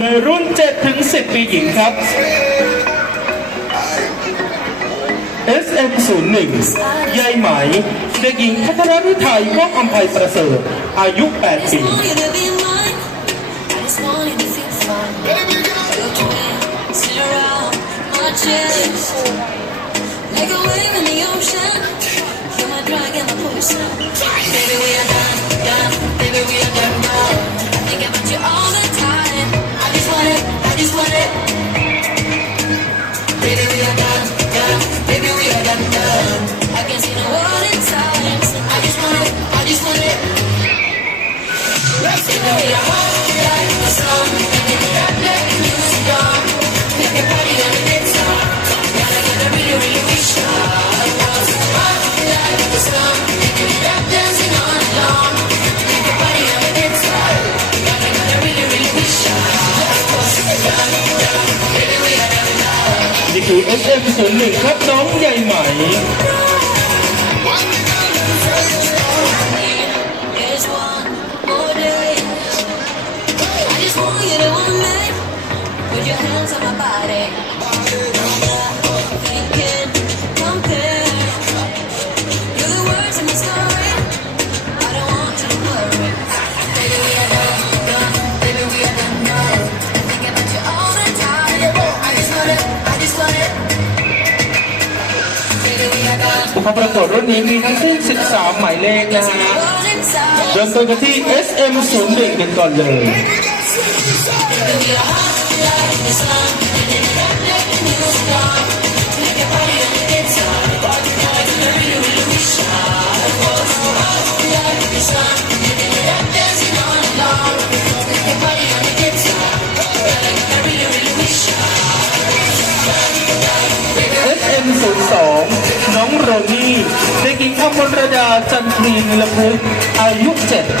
ในรุ่น 7 ถึง 10 ปีหญิงครับ SM01 ยายไหม เด็กหญิงพัฒนาทรไทยว่องอัมภัยประเสริฐ อายุ 8 ปี Yeah. We are done, done. นี่คือ SM01 ครับน้องยายไหม ผู้เข้าประกวดรุ่นนี้มีทั้งสิ้น 13 หมายเลขนะฮะ เริ่มต้นกันที่ SM01 กันก่อนเลย น้องโรนี่เด็กหญิงอมรดาจันทรีนิลพุกอายุ 7